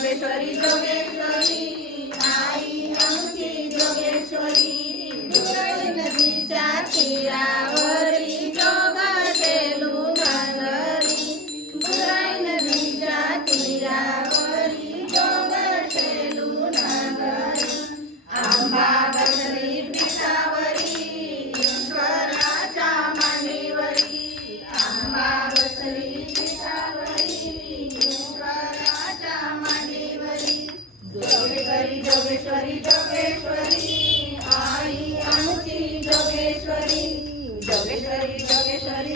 जोगेश्वरी जोगेश्वरी आई आमची जोगेश्वरी बुराई नदीच्या तीरावरी जोगसेलू नागरी बुराई नदीच्या तीरावरी जोगसेलू नागरी आंबा बसली पिठावरी ईश्वराच्या मांडीवरी आंबा बसली पिठावरी ईश्वराच्या मांडीवरी जोगेश्वरी जोगेश्वरी जोगेश्वरी आई आमची जोगेश्वरी जोगेश्वरी जोगेश्वरी